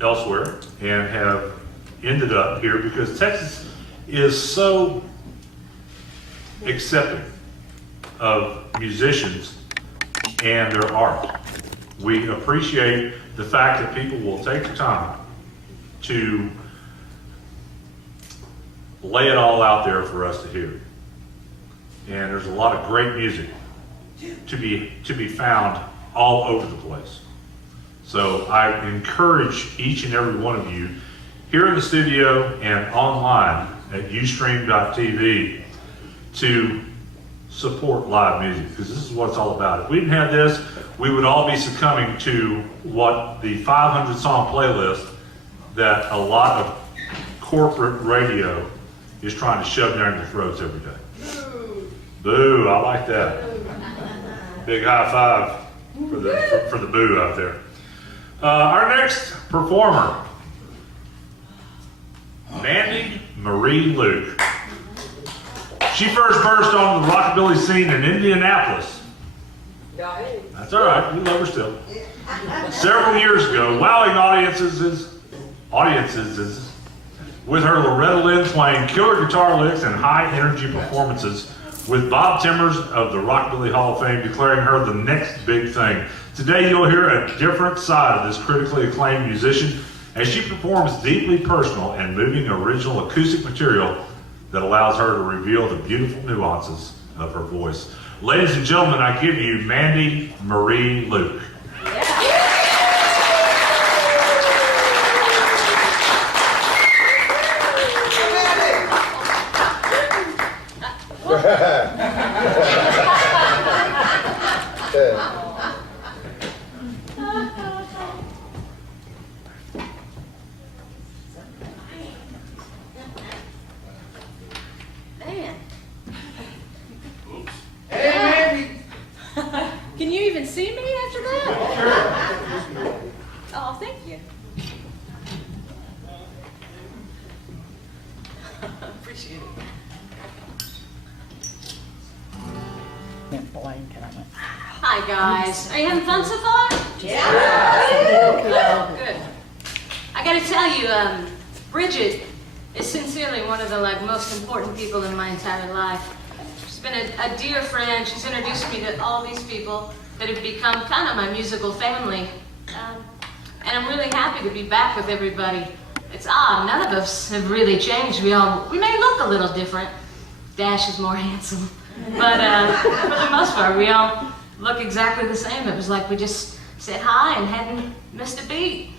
elsewhere and have ended up here because Texas is so accepting of musicians and their art. We appreciate the fact that people will take the time to lay it all out there for us to hear. And there's a lot of great music to be found all over the place. So I encourage each and every one of you here in the studio and online at ustream.tv to support live music, because this is what it's all about. If we didn't have this, we would all be succumbing to what the 500 song playlist that a lot of corporate radio is trying to shove down your throats every day. Boo! Boo, I like that. Big high five for the boo out there. Our next performer, Mandy Marie Luke. She first burst onto the rockabilly scene in Indianapolis. That's all right, we love her still. Several years ago, wowing audiences with her Loretta Lynn playing killer guitar licks and high energy performances, with Bob Timmers of the Rockabilly Hall of Fame declaring her the next big thing. Today you'll hear a different side of this critically acclaimed musician as she performs deeply personal and moving original acoustic material that allows her to reveal the beautiful nuances of her voice. Ladies and gentlemen, I give you Mandy Marie Luke. Can you even see me after that? Oh, thank you. Appreciate it. Hi guys, are you having fun so far? Yeah. Good. I gotta tell you, Brigitte is sincerely one of the most important people in my entire life. She's been a dear friend. She's introduced me to all these people that have become kind of my musical family. And I'm really happy to be back with everybody. It's odd, none of us have really changed. We may look a little different. Dash is more handsome. But for the most part, we all look exactly the same. It was like we just said hi and hadn't missed a beat.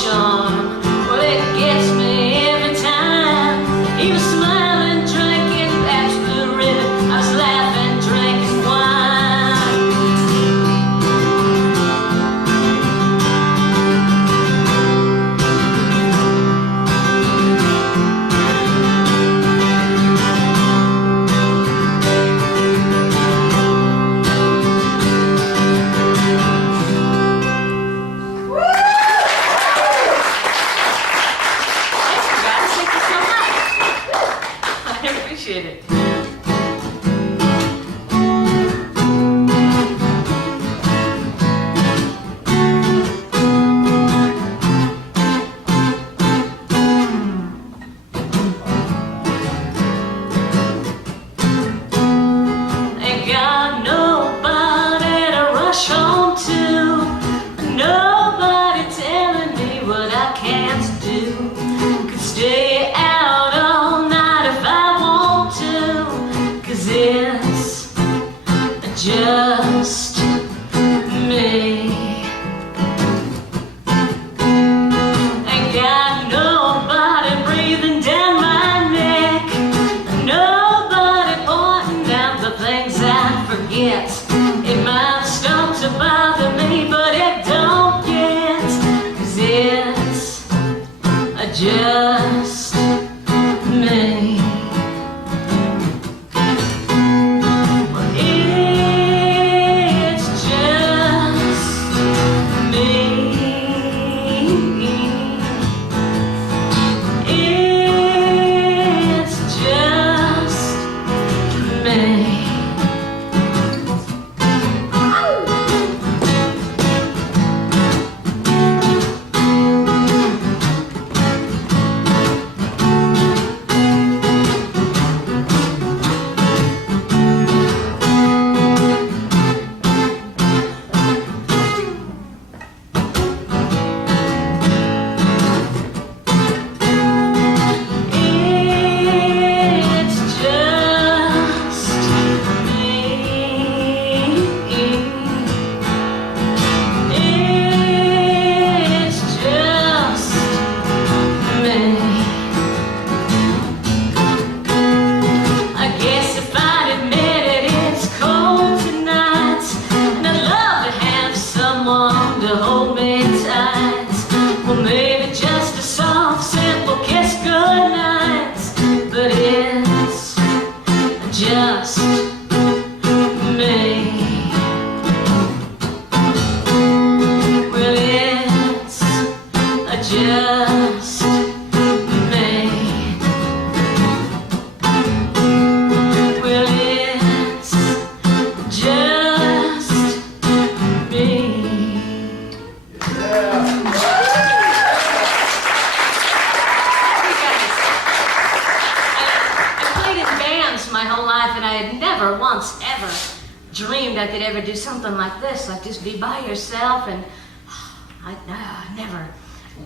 Well, it gets me every time. appreciate it. Just me. Ain't got nobody breathing down my neck, nobody pointing out the things I forget. It might start to bother me, but it don't yet, 'cause it's just me. I could ever do something like this, like just be by yourself, and never.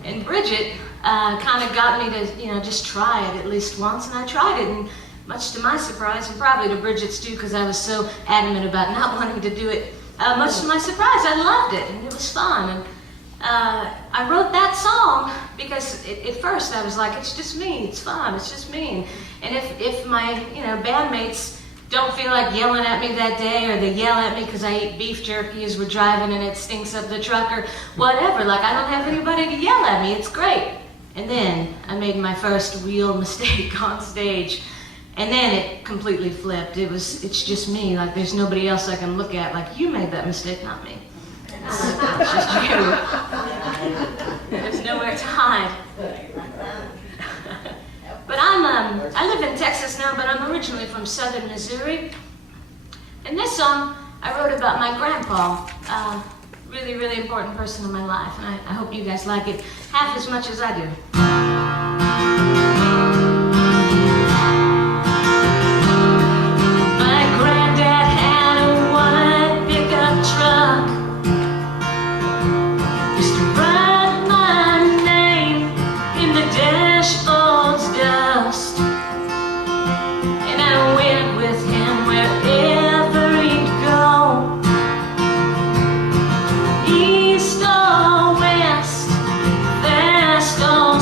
And Brigitte kind of got me to, just try it at least once, and I tried it, and much to my surprise, and probably to Brigitte's too, because I was so adamant about not wanting to do it, much to my surprise, I loved it, and it was fun. And I wrote that song because at first I was like, it's just me, it's fun, it's just me. And if my, bandmates don't feel like yelling at me that day, or they yell at me because I ate beef jerky as we're driving and it stinks up the truck or whatever, like I don't have anybody to yell at me, it's great. And then I made my first real mistake on stage, and then it completely flipped. It's just me, like there's nobody else I can look at, like you made that mistake, not me. It's just you. There's nowhere to hide. But I live in Texas now, but I'm originally from southern Missouri. And this song I wrote about my grandpa, really, really important person in my life. And I hope you guys like it half as much as I do. My granddad had a white pickup truck. Used to write my name in the dashboard's dust. And I went with him wherever he'd go. East or west, fast or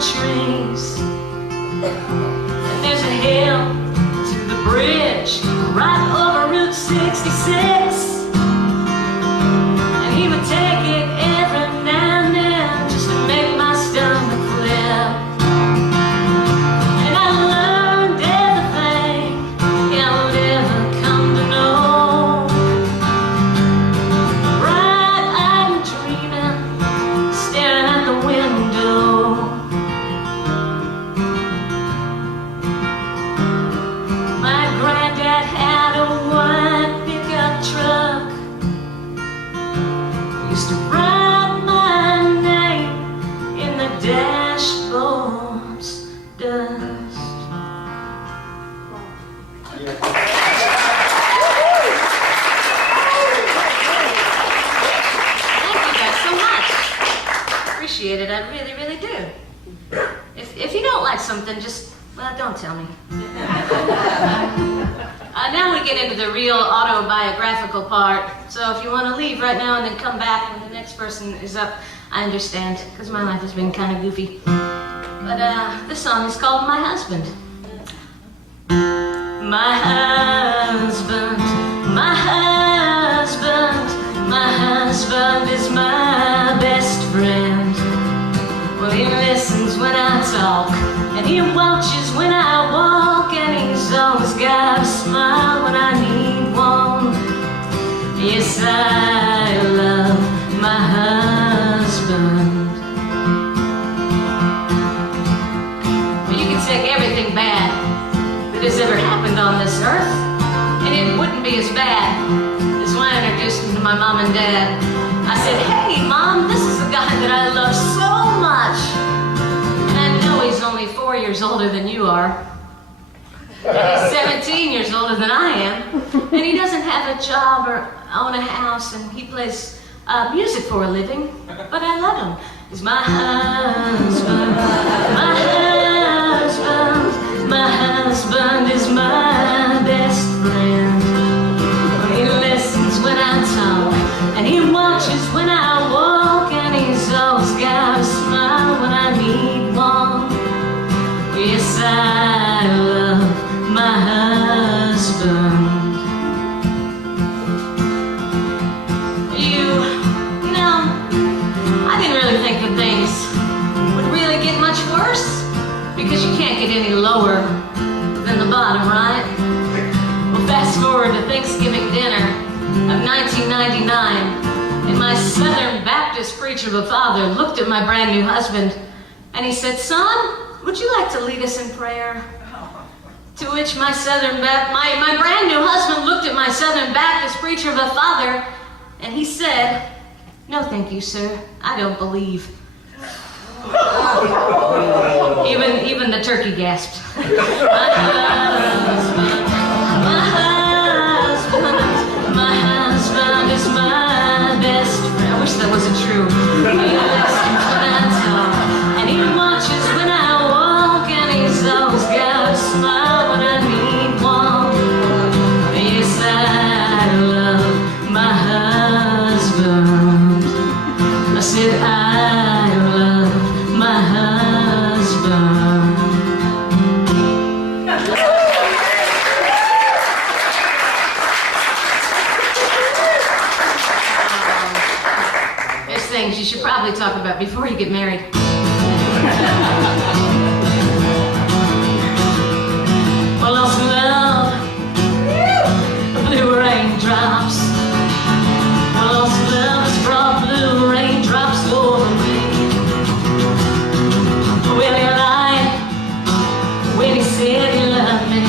trees. And there's a hill to the bridge right over Route 66. And he would take it every now and then just to make my stomach flip. And I learned everything I'll ever come to know. Bright-eyed and dreaming, staring at the window. My granddad had a white pickup truck. He used to write my name in the dashboard's dust. Thank you guys so much. Appreciate it, I really, really do. If you don't like something, just, well, don't tell me. Now we get into the real autobiographical part. So if you want to leave right now and then come back when the next person is up, I understand, because my life has been kind of goofy. But this song is called My Husband. My husband, my husband, my husband is my best friend. Well, he listens when I talk, and he watches when I walk, and he's always got a smile when I need one. Yes, I love my husband. Well, you can take everything bad that has ever happened on this earth, and it wouldn't be as bad as when I introduced him to my mom and dad. I said, hey, Mom, this is the guy that I love so much. And I know he's only 4 years older than you are. And he's 17 years older than I am. And he doesn't have a job or own a house, and he plays music for a living. But I love him. He's my husband, my husband, my husband is my best friend. He listens when I talk, and he watches when I walk, and he's always got a smile when I need one. Yes, I love my husband. You know, I didn't really think that things would really get much worse, because you can't get any lower than the bottom, right? Well, fast forward to Thanksgiving dinner of 1999, and my Southern Baptist preacher of a father looked at my brand new husband, and he said, son, would you like to lead us in prayer? To which my brand new husband looked at my Southern Baptist preacher of a father, and he said, no thank you, sir, I don't believe. Even the turkey gasped. My husband is my best friend. I wish that wasn't true. He listens when I talk, and he watches when I walk, and he's always got a smile when I need one. Yes, I love my husband. I said I love my husband. There's things you should probably talk about before you get married. Well, lost love, blue raindrops. Well, lost love has brought blue raindrops over me. Well, he lied when he said he loved me,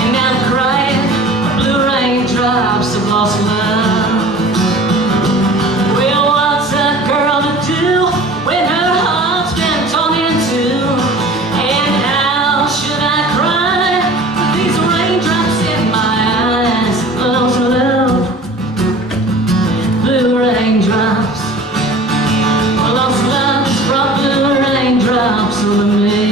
and now I'm crying blue raindrops of lost love. Well, what's a girl to do when her heart's been torn in two? And how should I cry with these raindrops in my eyes? Lost love, blue raindrops. Well, lost love has brought blue raindrops over me.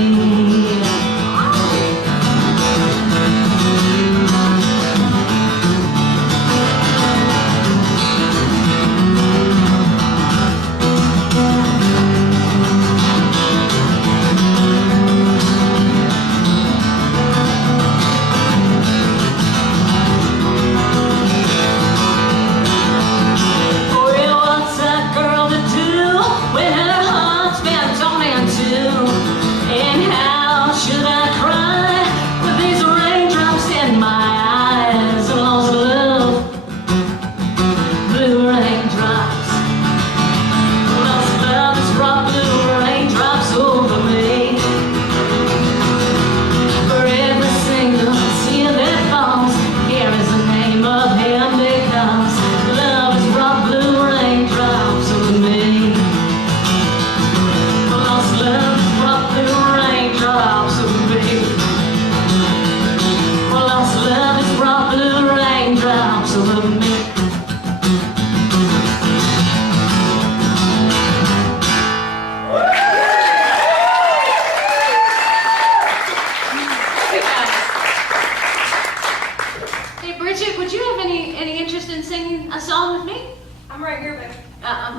I'm right here, baby.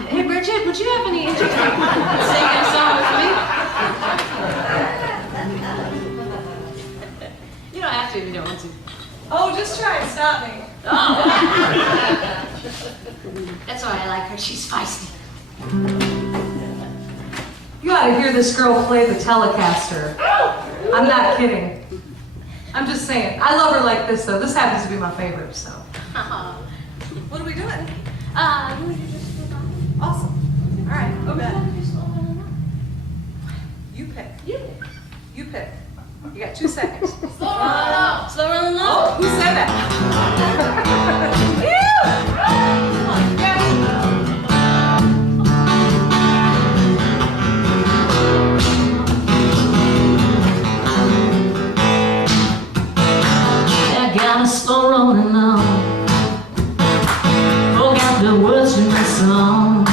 Hey, Bridget, would you have any interest in singing a song with me? You don't have to if you don't want to. Oh, just try and stop me. Oh. That's why I like her. She's feisty. You ought to hear this girl play the Telecaster. I'm not kidding. I'm just saying. I love her like this, though. This happens to be my favorite, so. What are we doing? You would just go on. Awesome. All right, go back. You pick. You. You pick. You got 2 seconds. Slow rolling low. Oh, who said that? Come on, grab I got a slow rolling on. Forgot the words to my song.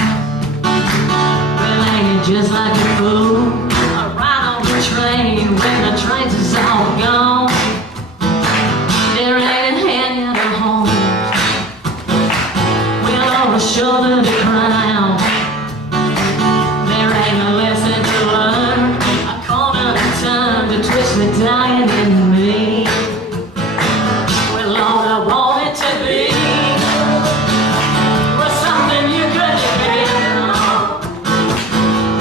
Well, ain't it just like a fool? I ride on the train when the trains is all gone. There ain't a hand at home. Well, on the shoulder to crown. There ain't a lesson to learn. A corner to turn to twist the dying in me. Well, all I want it to be was something you could depend on.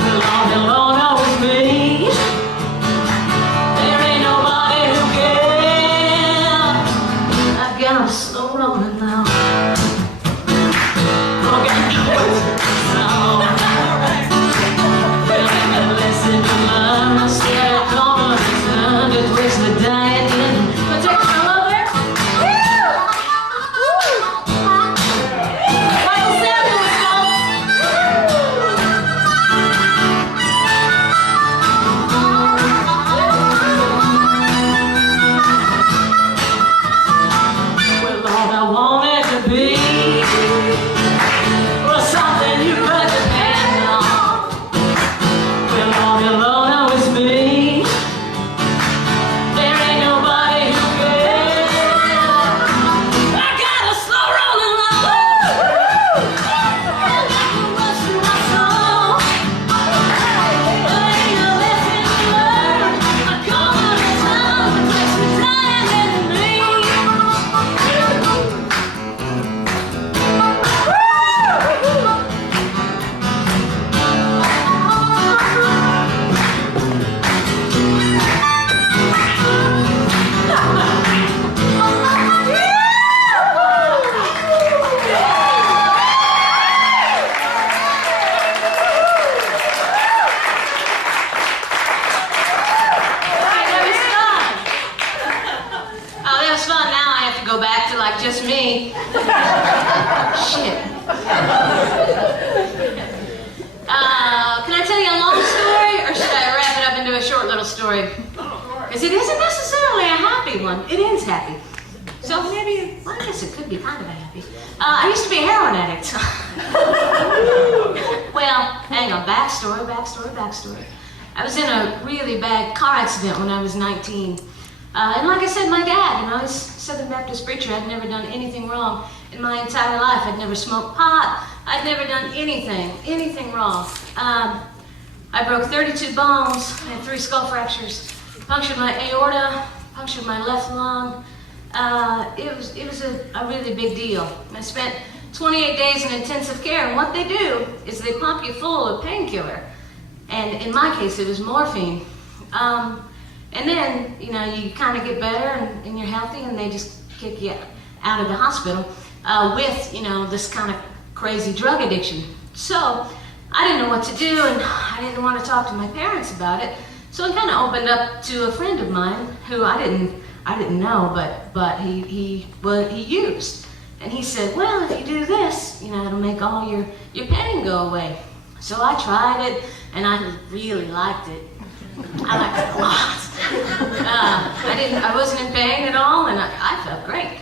Well, all alone knows me. There ain't nobody who can. I got a slow rolling now. Forgot the words to the song. Well, ain't a lesson to learn. I said a corner to turn to twist the dying in. But take my love there. Michael Samuels, well, all I wanted to be was something you could depend on. Well, all alone now it's me. There ain't nobody who cares. I got a slow rolling love. I got the rush in my soul. There ain't a lesson to learn. I come on the town that makes me dying in me. That was fun. Now I have to go back to like just me. Shit. Can I tell you a long story, or should I wrap it up into a short little story? Because it isn't necessarily a happy one. It ends happy. So maybe, well, I guess it could be kind of a happy. I used to be a heroin addict. Well, hang on. Backstory. I was in a really bad car accident when I was 19. And like I said, my dad, he's a Southern Baptist preacher. I'd never done anything wrong in my entire life. I'd never smoked pot. I'd never done anything wrong. I broke 32 bones, I had 3 skull fractures, punctured my aorta, punctured my left lung. It was a really big deal. I spent 28 days in intensive care, and what they do is they pump you full of painkiller. And in my case, it was morphine. And then, you kind of get better and you're healthy, and they just kick you out of the hospital with, this kind of crazy drug addiction. So I didn't know what to do, and I didn't want to talk to my parents about it. So I kind of opened up to a friend of mine who I didn't know, but he used. And he said, well, if you do this, it'll make all your pain go away. So I tried it, and I really liked it. I liked it a lot. I wasn't in pain at all, and I felt great.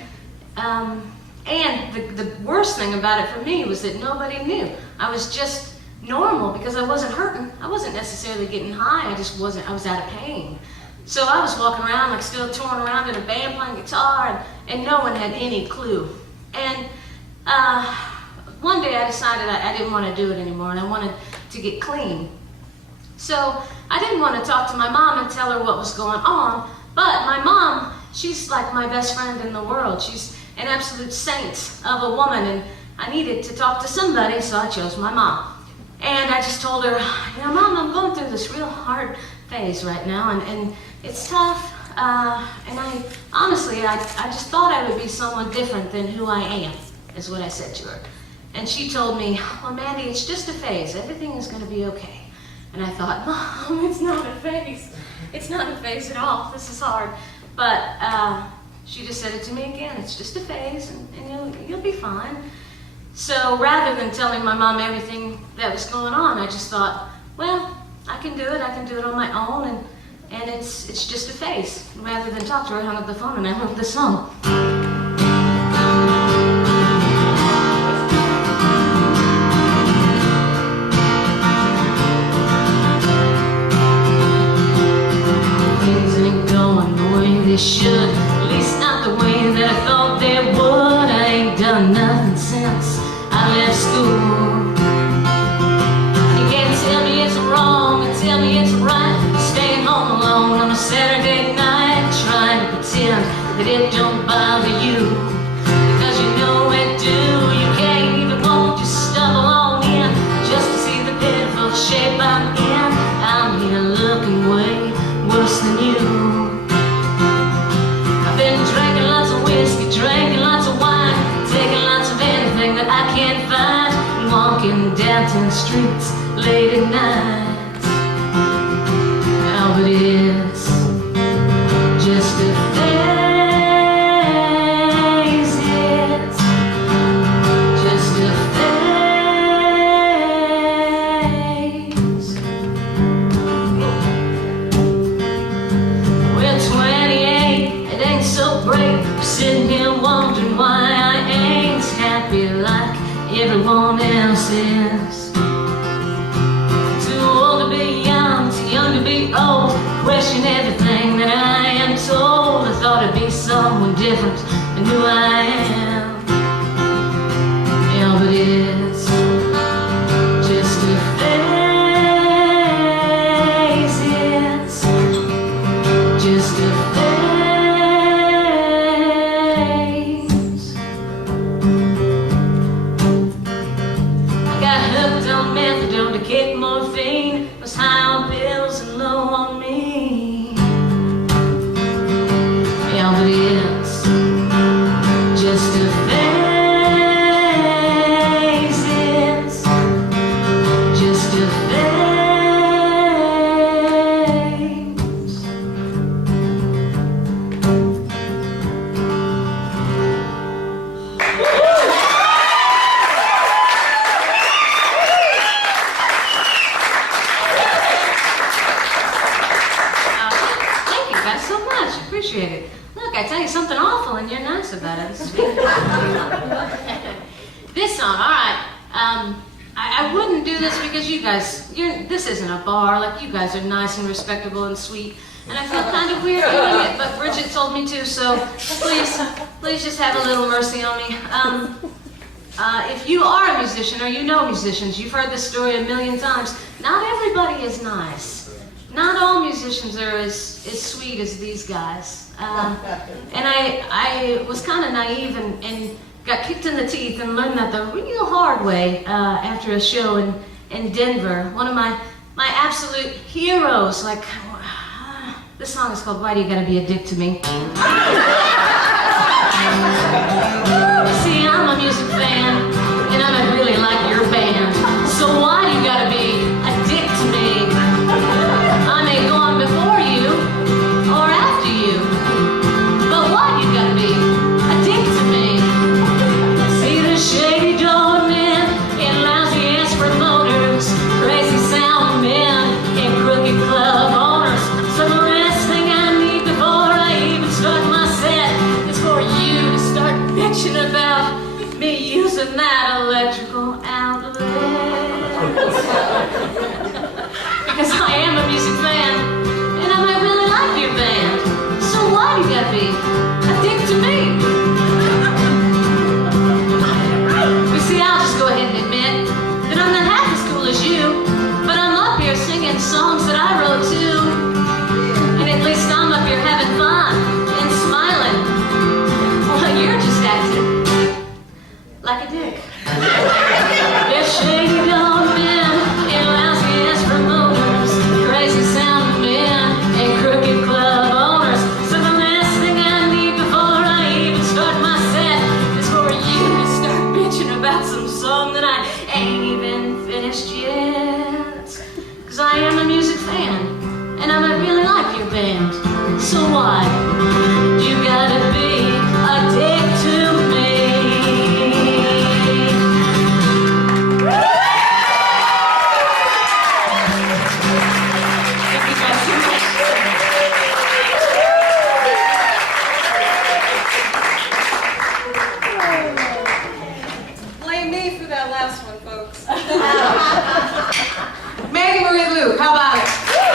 And the worst thing about it for me was that nobody knew. I was just normal because I wasn't hurting. I wasn't necessarily getting high. I was out of pain. So I was walking around, like still touring around in a band playing guitar, and no one had any clue. And one day I decided I didn't want to do it anymore and I wanted to get clean. So I didn't want to talk to my mom and tell her what was going on, but my mom, she's like my best friend in the world. She's an absolute saint of a woman, and I needed to talk to somebody, so I chose my mom. And I just told her, you know, Mom, I'm going through this real hard phase right now, and it's tough. And I just thought I would be someone different than who I am, is what I said to her. And she told me, well, Mandy, it's just a phase. Everything is going to be okay. And I thought, Mom, it's not a phase. It's not a phase at all. This is hard. But she just said it to me again. It's just a phase, and you'll be fine. So rather than telling my mom everything that was going on, I just thought, well, I can do it. I can do it on my own, and it's just a phase. Rather than talk to her, I hung up the phone and I wrote this song. Things ain't going the way they should, at least not the way that I thought they would. I ain't done nothing since I left school. You can't tell me it's wrong and tell me it's right. Staying home alone on a Saturday night, trying to pretend that it don't bother you, because you know it do. You can't even won't just stumble on in just to see the pitiful shape I'm in. I'm here looking way worse than you. I've been drinking lots of whiskey, drinking lots of wine, taking lots of anything that I can't find, and walking downtown streets late at night. Now but it's just a phase, it's just a phase. We're 28, it ain't so great, sitting here wondering why I ain't happy like everyone else is. Too old to be young, too young to be old, question everything that I am told. I thought I'd be someone different than who I am. Yeah, but it's just a phase, it's just a phase. I got hooked on methadone to kick morphine, was high on pills and low on me. Yeah, but it's just a phase, it's just a phase. Thank you guys so much. Appreciate it. Look, I tell you something awful and you're nice about it. This is big. This song, all right. I wouldn't do this because you guys, this isn't a bar. Like, you guys are nice and respectable and sweet. And I feel kind of weird doing it, but Brigitte told me to, so please just have a little mercy on me. If you are a musician or you know musicians, you've heard this story a million times. Not everybody is nice. Not all musicians are as sweet as these guys. And I was kind of naive and got kicked in the teeth and learned that the real hard way after a show in Denver. One of my absolute heroes, like, this song is called Why Do You Gotta Be a Dick to Me? See, I'm a music fan, and I really like your band. So why do you gotta be a dick to me? I may go on before you, or after you, but why do you gotta be a dick to me? See the shady doorman, and lousy ass promoters, crazy sound men, and crooked club owners. So the last thing I need before I even start my set is for you to start bitching about me using that electrical outlet. Because I am a music fan, and I might really like your band. So why do you gotta be a dick to me? You see, I'll just go ahead boy, you gotta be a dick to me. Thank you guys so much. Blame me for that last one, folks. Mandy Marie Luke, how about